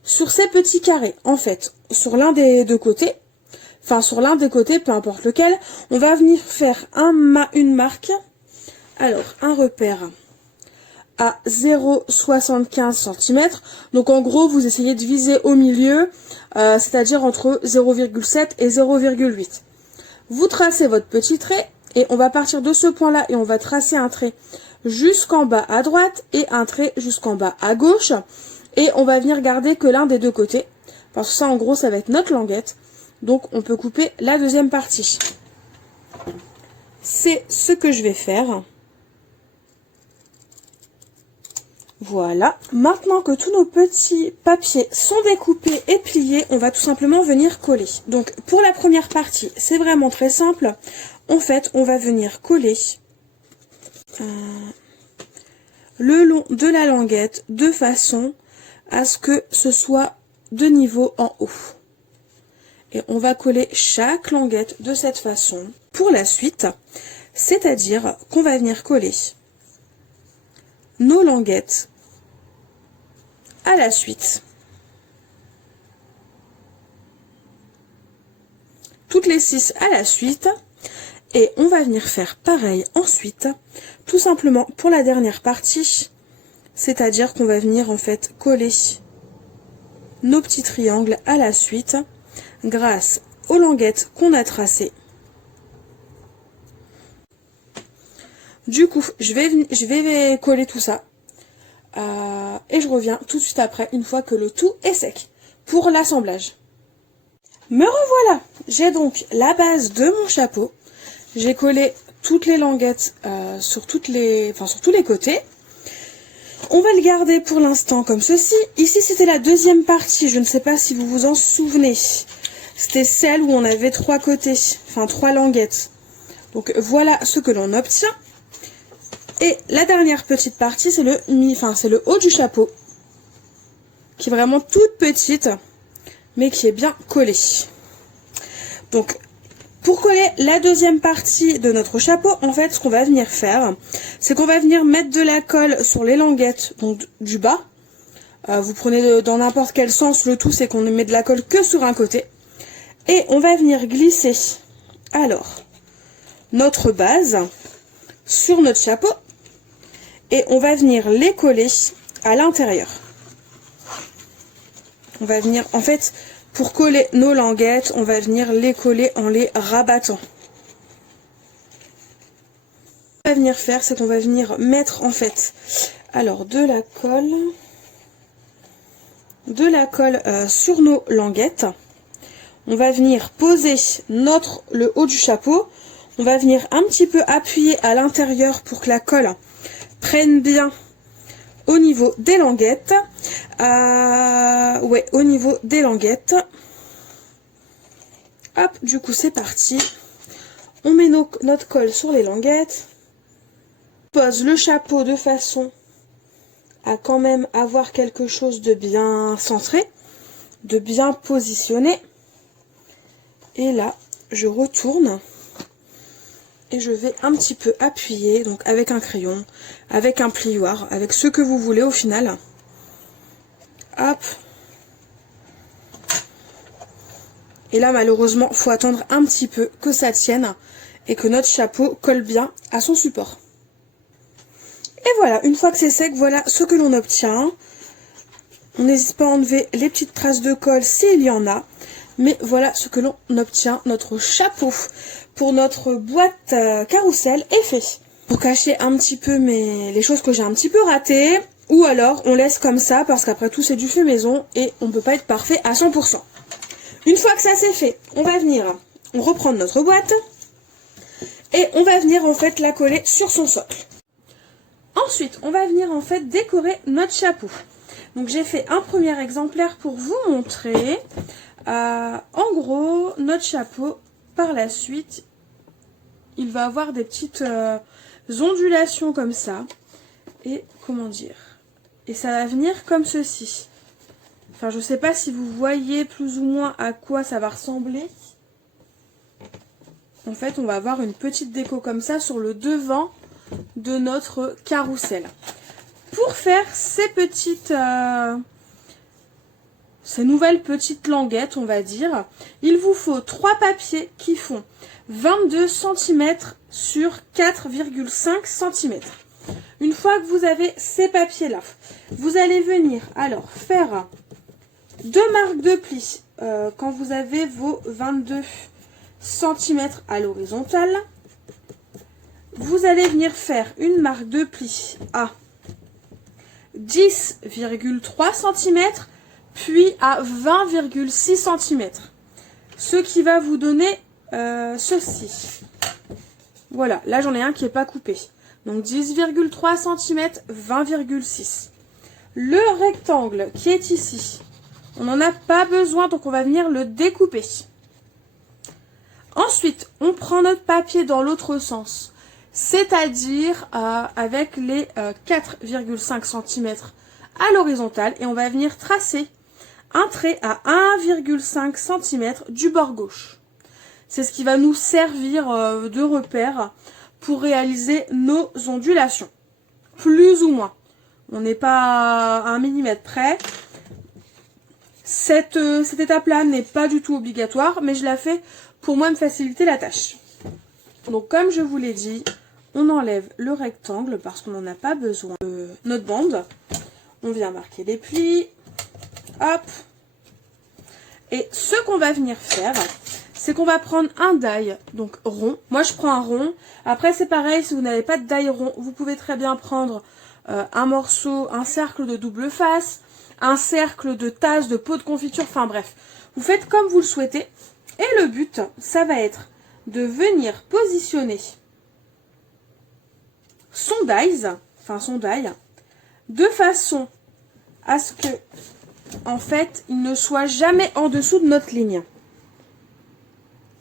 Sur ces petits carrés, en fait, sur l'un des deux côtés, peu importe lequel, on va venir faire une marque Alors, un repère à 0,75 cm. Donc en gros, vous essayez de viser au milieu, c'est-à-dire entre 0,7 et 0,8. Vous tracez votre petit trait et on va partir de ce point-là et on va tracer un trait jusqu'en bas à droite et un trait jusqu'en bas à gauche. Et on va venir garder que l'un des deux côtés, parce que ça en gros ça va être notre languette. Donc on peut couper la deuxième partie. C'est ce que je vais faire. Voilà, maintenant que tous nos petits papiers sont découpés et pliés, on va tout simplement venir coller. Donc pour la première partie, c'est vraiment très simple. En fait, on va venir coller le long de la languette de façon à ce que ce soit de niveau en haut. Et on va coller chaque languette de cette façon pour la suite, c'est-à-dire qu'on va venir coller nos languettes à la suite. Toutes les 6 à la suite. Et on va venir faire pareil ensuite, tout simplement pour la dernière partie. C'est-à-dire qu'on va venir en fait coller nos petits triangles à la suite grâce aux languettes qu'on a tracées. Du coup, je vais coller tout ça. Et je reviens tout de suite après, une fois que le tout est sec, pour l'assemblage. Me revoilà! J'ai donc la base de mon chapeau. J'ai collé toutes les languettes sur tous les côtés. On va le garder pour l'instant comme ceci. Ici, c'était la deuxième partie. Je ne sais pas si vous vous en souvenez. C'était celle où on avait 3 côtés, enfin 3 languettes. Donc voilà ce que l'on obtient. Et la dernière petite partie, c'est le haut du chapeau, qui est vraiment toute petite, mais qui est bien collée. Donc, pour coller la deuxième partie de notre chapeau, en fait, ce qu'on va venir faire, c'est qu'on va venir mettre de la colle sur les languettes, donc du bas. Vous prenez dans n'importe quel sens, le tout c'est qu'on ne met de la colle que sur un côté. Et on va venir glisser, alors, notre base sur notre chapeau. Et on va venir les coller à l'intérieur. On va venir, en fait, pour coller nos languettes, on va venir les coller en les rabattant. Ce qu'on va venir faire, c'est qu'on va venir mettre, en fait, alors de la colle sur nos languettes. On va venir poser le haut du chapeau. On va venir un petit peu appuyer à l'intérieur pour que la colle prenne bien au niveau des languettes. Ouais, au niveau des languettes. Hop, du coup c'est parti. On met notre colle sur les languettes. On pose le chapeau de façon à quand même avoir quelque chose de bien centré, de bien positionné. Et là, je retourne. Et je vais un petit peu appuyer, donc avec un crayon, avec un plioir, avec ce que vous voulez au final. Hop. Et là, malheureusement, il faut attendre un petit peu que ça tienne et que notre chapeau colle bien à son support. Et voilà, une fois que c'est sec, voilà ce que l'on obtient. On n'hésite pas à enlever les petites traces de colle s'il y en a. Mais voilà ce que l'on obtient, notre chapeau pour notre boîte carrousel est fait. Pour cacher un petit peu les choses que j'ai un petit peu ratées, ou alors on laisse comme ça parce qu'après tout c'est du fait maison et on ne peut pas être parfait à 100%. Une fois que ça c'est fait, on va venir reprendre notre boîte et on va venir en fait la coller sur son socle. Ensuite, on va venir en fait décorer notre chapeau. Donc j'ai fait un premier exemplaire pour vous montrer. En gros, notre chapeau, par la suite, il va avoir des petites ondulations comme ça. Et comment dire? Et ça va venir comme ceci. Enfin, je sais pas si vous voyez plus ou moins à quoi ça va ressembler. En fait, on va avoir une petite déco comme ça sur le devant de notre carrousel. Pour faire ces petites ces nouvelles petites languettes, on va dire, il vous faut 3 papiers qui font 22 cm sur 4,5 cm. Une fois que vous avez ces papiers-là, vous allez venir alors faire 2 marques de pli quand vous avez vos 22 cm à l'horizontale. Vous allez venir faire une marque de pli à 10,3 cm, puis à 20,6 cm. Ce qui va vous donner ceci. Voilà, là j'en ai un qui n'est pas coupé. Donc 10,3 cm, 20,6. Le rectangle qui est ici, on n'en a pas besoin, donc on va venir le découper. Ensuite, on prend notre papier dans l'autre sens, c'est-à-dire avec les 4,5 cm à l'horizontale, et on va venir tracer un trait à 1,5 cm du bord gauche. C'est ce qui va nous servir de repère pour réaliser nos ondulations, plus ou moins. On n'est pas à 1 mm près. Cette étape-là n'est pas du tout obligatoire, mais je la fais pour moi me faciliter la tâche. Donc comme je vous l'ai dit, on enlève le rectangle parce qu'on n'en a pas besoin de notre bande. On vient marquer les plis. Hop. Et ce qu'on va venir faire, c'est qu'on va prendre un die, donc rond. Moi, je prends un rond. Après, c'est pareil, si vous n'avez pas de die rond, vous pouvez très bien prendre un morceau, un cercle de double face, un cercle de tasse, de pot de confiture, enfin bref. Vous faites comme vous le souhaitez. Et le but, ça va être de venir positionner son die, de façon à ce que, en fait, il ne soit jamais en dessous de notre ligne.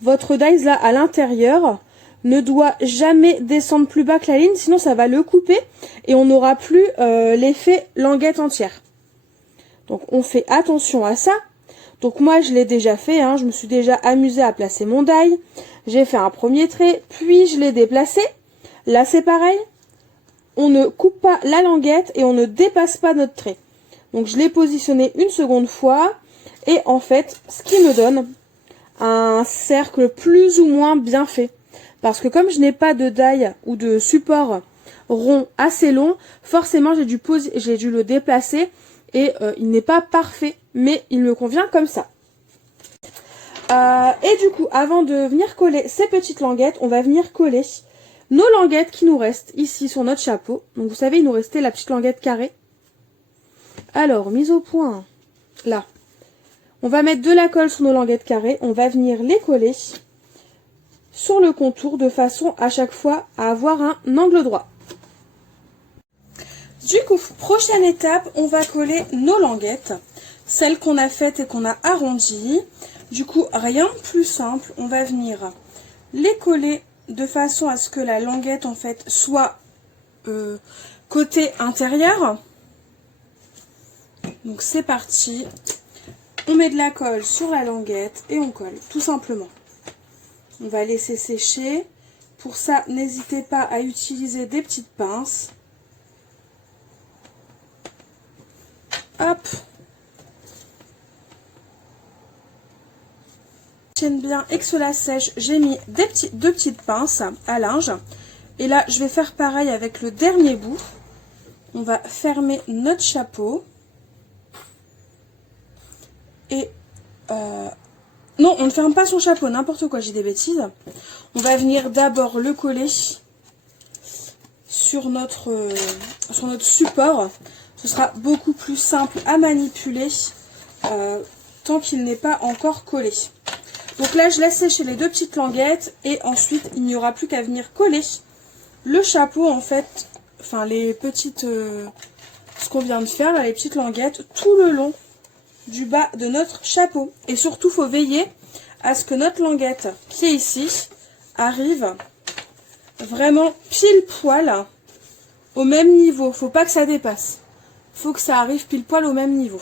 Votre dies là à l'intérieur ne doit jamais descendre plus bas que la ligne, sinon ça va le couper et on n'aura plus l'effet languette entière. Donc on fait attention à ça. Donc moi je l'ai déjà fait, hein, je me suis déjà amusée à placer mon die. J'ai fait un premier trait, puis je l'ai déplacé. Là c'est pareil, on ne coupe pas la languette et on ne dépasse pas notre trait. Donc je l'ai positionné une seconde fois et en fait ce qui me donne un cercle plus ou moins bien fait. Parce que comme je n'ai pas de die ou de support rond assez long, forcément j'ai dû le déplacer et il n'est pas parfait, mais il me convient comme ça. Et du coup, avant de venir coller ces petites languettes, on va venir coller nos languettes qui nous restent ici sur notre chapeau. Donc vous savez, il nous restait la petite languette carrée. Alors, mise au point, là. On va mettre de la colle sur nos languettes carrées, on va venir les coller sur le contour de façon à chaque fois à avoir un angle droit. Du coup, prochaine étape, on va coller nos languettes, celles qu'on a faites et qu'on a arrondies. Du coup, rien de plus simple, on va venir les coller de façon à ce que la languette en fait soit côté intérieur. Donc c'est parti. On met de la colle sur la languette et on colle, tout simplement. On va laisser sécher. Pour ça, n'hésitez pas à utiliser des petites pinces. Hop. Tienne bien et que cela sèche, j'ai mis deux petites pinces à linge. Et là, je vais faire pareil avec le dernier bout. On va fermer notre chapeau. Et non, on ne ferme pas son chapeau, n'importe quoi, j'ai des bêtises. On va venir d'abord le coller sur notre support. Ce sera beaucoup plus simple à manipuler tant qu'il n'est pas encore collé. Donc là, je laisse sécher les deux petites languettes et ensuite, il n'y aura plus qu'à venir coller le chapeau, en fait, enfin les petites, ce qu'on vient de faire, là, les petites languettes, tout le long du bas de notre chapeau. Et surtout, il faut veiller à ce que notre languette qui est ici arrive vraiment pile poil au même niveau. Faut pas que ça dépasse. Faut que ça arrive pile poil au même niveau.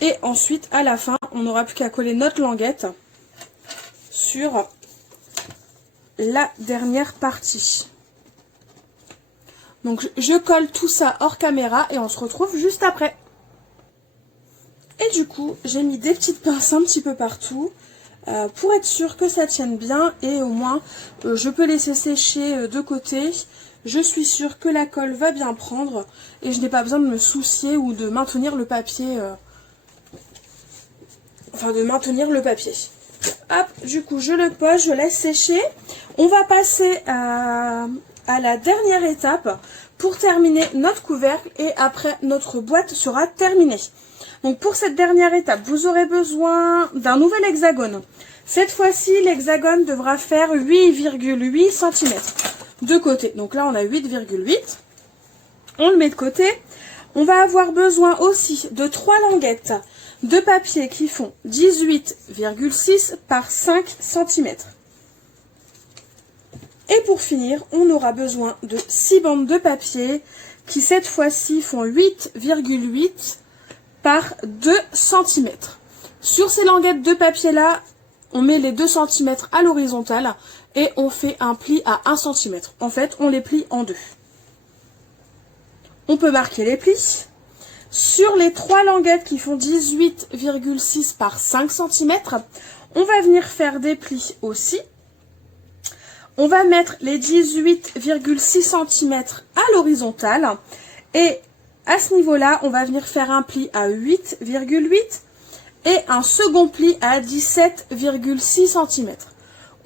Et ensuite, à la fin, on n'aura plus qu'à coller notre languette sur la dernière partie. Donc, je colle tout ça hors caméra et on se retrouve juste après. Et du coup, j'ai mis des petites pinces un petit peu partout pour être sûr que ça tienne bien et au moins je peux laisser sécher de côté. Je suis sûre que la colle va bien prendre et je n'ai pas besoin de me soucier ou de maintenir le papier. Hop, du coup, je le pose, je laisse sécher. On va passer à la dernière étape pour terminer notre couvercle et après notre boîte sera terminée. Donc pour cette dernière étape, vous aurez besoin d'un nouvel hexagone. Cette fois-ci, l'hexagone devra faire 8,8 cm de côté. Donc là, on a 8,8. On le met de côté. On va avoir besoin aussi de 3 languettes de papier qui font 18,6 par 5 cm. Et pour finir, on aura besoin de 6 bandes de papier qui cette fois-ci font 8,8 par 2 cm. Sur ces languettes de papier là, on met les 2 cm à l'horizontale et on fait un pli à 1 cm. En fait, on les plie en deux. On peut marquer les plis. Sur les 3 languettes qui font 18,6 par 5 cm, on va venir faire des plis aussi. On va mettre les 18,6 cm à l'horizontale et à ce niveau-là, on va venir faire un pli à 8,8 et un second pli à 17,6 cm.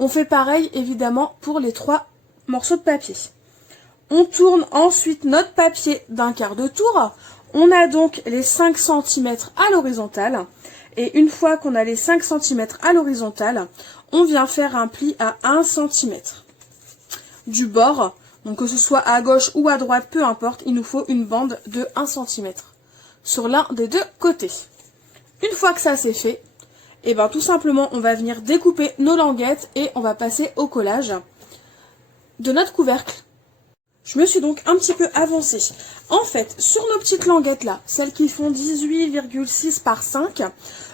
On fait pareil évidemment pour les 3 morceaux de papier. On tourne ensuite notre papier d'un quart de tour. On a donc les 5 cm à l'horizontale. Et une fois qu'on a les 5 cm à l'horizontale, on vient faire un pli à 1 cm. Du bord, donc que ce soit à gauche ou à droite, peu importe, il nous faut une bande de 1 cm sur l'un des deux côtés. Une fois que ça c'est fait, et bien tout simplement on va venir découper nos languettes et on va passer au collage de notre couvercle. Je me suis donc un petit peu avancée. En fait, sur nos petites languettes là, celles qui font 18,6 par 5,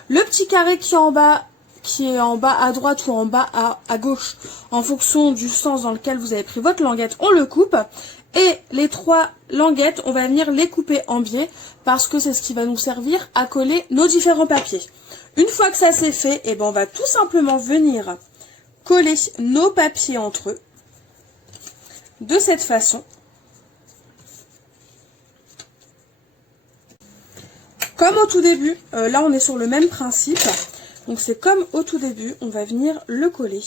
le petit carré qui est en bas à droite ou en bas à gauche, en fonction du sens dans lequel vous avez pris votre languette, on le coupe. Et les 3 languettes, on va venir les couper en biais parce que c'est ce qui va nous servir à coller nos différents papiers. Une fois que ça c'est fait, et ben on va tout simplement venir coller nos papiers entre eux de cette façon. Comme au tout début, là on est sur le même principe. Donc c'est comme au tout début, on va venir le coller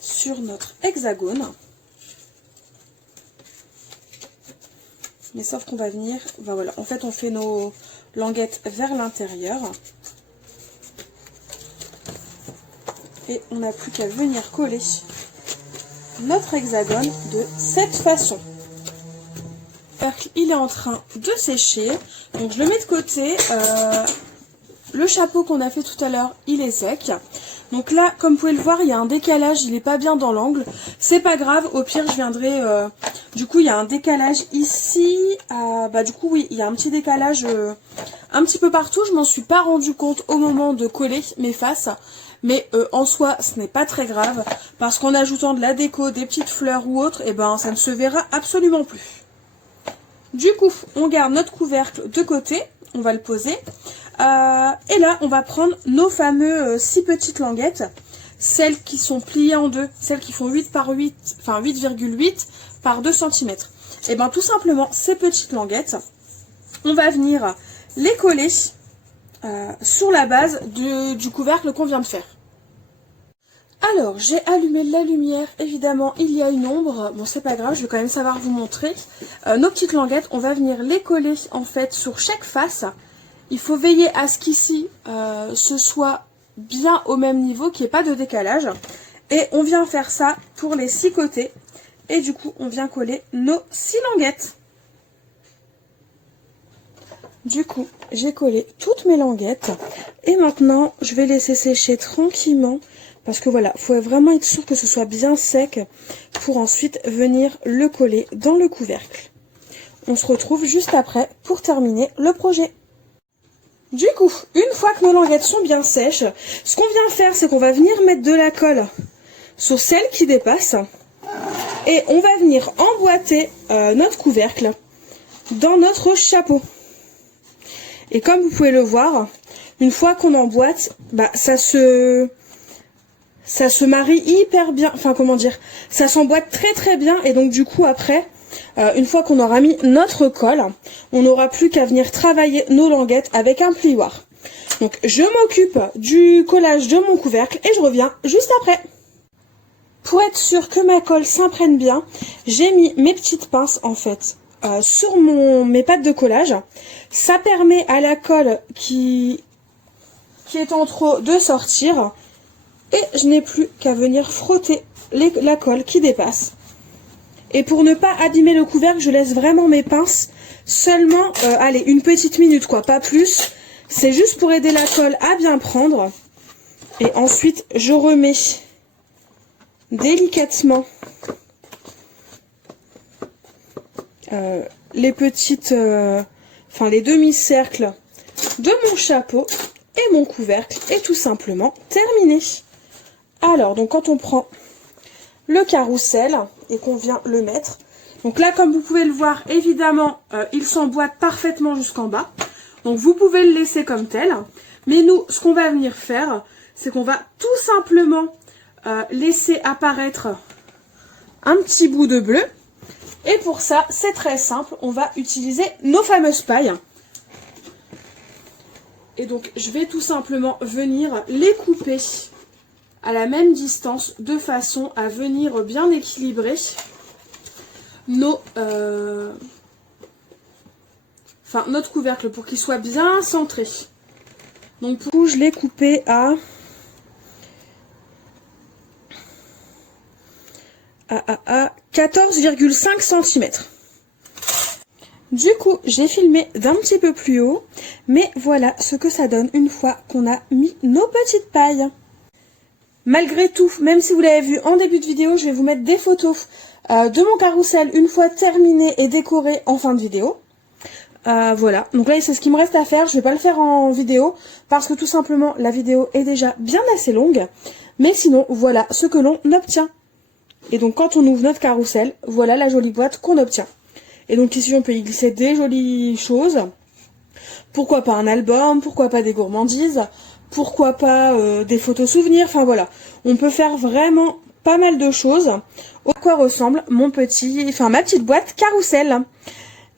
sur notre hexagone. Mais sauf qu'on va venir, ben voilà, en fait on fait nos languettes vers l'intérieur. Et on n'a plus qu'à venir coller notre hexagone de cette façon. Il est en train de sécher, donc je le mets de côté. Le chapeau qu'on a fait tout à l'heure, il est sec. Donc là, comme vous pouvez le voir, il y a un décalage, il n'est pas bien dans l'angle. C'est pas grave, au pire, je viendrai... du coup, il y a un décalage ici. Du coup, oui, il y a un petit décalage un petit peu partout. Je m'en suis pas rendu compte au moment de coller mes faces. Mais en soi, ce n'est pas très grave. Parce qu'en ajoutant de la déco, des petites fleurs ou autre, et ben, ça ne se verra absolument plus. Du coup, on garde notre couvercle de côté. On va le poser. Et là, on va prendre nos fameux 6 petites languettes, celles qui sont pliées en deux, celles qui font 8 par 8, enfin 8,8 par 2 cm. Et bien tout simplement, ces petites languettes, on va venir les coller sur la base du couvercle qu'on vient de faire. Alors, j'ai allumé la lumière, évidemment, il y a une ombre, bon c'est pas grave, je vais quand même savoir vous montrer. Nos petites languettes, on va venir les coller en fait sur chaque face. Il faut veiller à ce qu'ici, ce soit bien au même niveau, qu'il n'y ait pas de décalage. Et on vient faire ça pour les 6 côtés. Et du coup, on vient coller nos 6 languettes. Du coup, j'ai collé toutes mes languettes. Et maintenant, je vais laisser sécher tranquillement. Parce que voilà, il faut vraiment être sûr que ce soit bien sec pour ensuite venir le coller dans le couvercle. On se retrouve juste après pour terminer le projet. Du coup, une fois que nos languettes sont bien sèches, ce qu'on vient faire, c'est qu'on va venir mettre de la colle sur celles qui dépassent. Et on va venir emboîter notre couvercle dans notre chapeau. Et comme vous pouvez le voir, une fois qu'on emboîte, bah ça se marie hyper bien, enfin comment dire, ça s'emboîte très très bien et donc du coup après, une fois qu'on aura mis notre colle, on n'aura plus qu'à venir travailler nos languettes avec un plioir. Donc je m'occupe du collage de mon couvercle et je reviens juste après. Pour être sûr que ma colle s'imprègne bien, j'ai mis mes petites pinces en fait sur mes pattes de collage. Ça permet à la colle qui est en trop de sortir. Et je n'ai plus qu'à venir frotter la colle qui dépasse. Et pour ne pas abîmer le couvercle, je laisse vraiment mes pinces seulement, allez, une petite minute quoi, pas plus. C'est juste pour aider la colle à bien prendre. Et ensuite, je remets délicatement les petites, les demi-cercles de mon chapeau et mon couvercle est tout simplement terminé. Alors, donc quand on prend le carrousel et qu'on vient le mettre, donc là comme vous pouvez le voir, évidemment, il s'emboîte parfaitement jusqu'en bas. Donc vous pouvez le laisser comme tel. Mais nous, ce qu'on va venir faire, c'est qu'on va tout simplement laisser apparaître un petit bout de bleu. Et pour ça, c'est très simple, on va utiliser nos fameuses pailles. Et donc, je vais tout simplement venir les couper à la même distance, de façon à venir bien équilibrer notre couvercle pour qu'il soit bien centré. Donc, pour coup, je l'ai coupé à 14,5 cm. Du coup, j'ai filmé d'un petit peu plus haut, mais voilà ce que ça donne une fois qu'on a mis nos petites pailles. Malgré tout, même si vous l'avez vu en début de vidéo, je vais vous mettre des photos de mon carrousel une fois terminé et décoré en fin de vidéo. Voilà, donc là c'est ce qu'il me reste à faire, je vais pas le faire en vidéo parce que tout simplement la vidéo est déjà bien assez longue. Mais sinon, voilà ce que l'on obtient. Et donc quand on ouvre notre carrousel, voilà la jolie boîte qu'on obtient. Et donc ici on peut y glisser des jolies choses. Pourquoi pas un album, pourquoi pas des gourmandises, pourquoi pas des photos souvenirs, enfin voilà. On peut faire vraiment pas mal de choses. À quoi ressemble ma petite boîte carrousel.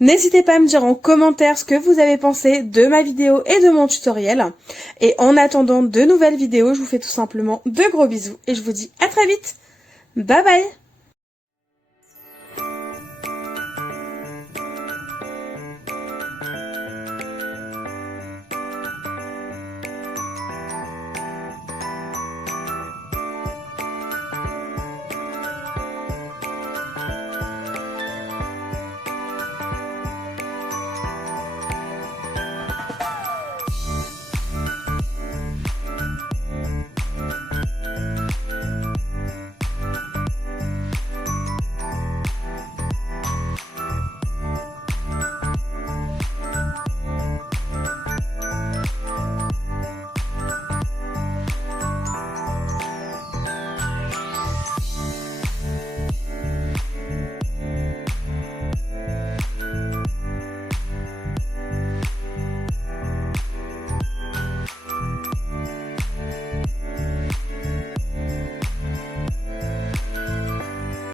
N'hésitez pas à me dire en commentaire ce que vous avez pensé de ma vidéo et de mon tutoriel. Et en attendant de nouvelles vidéos, je vous fais tout simplement de gros bisous et je vous dis à très vite. Bye bye!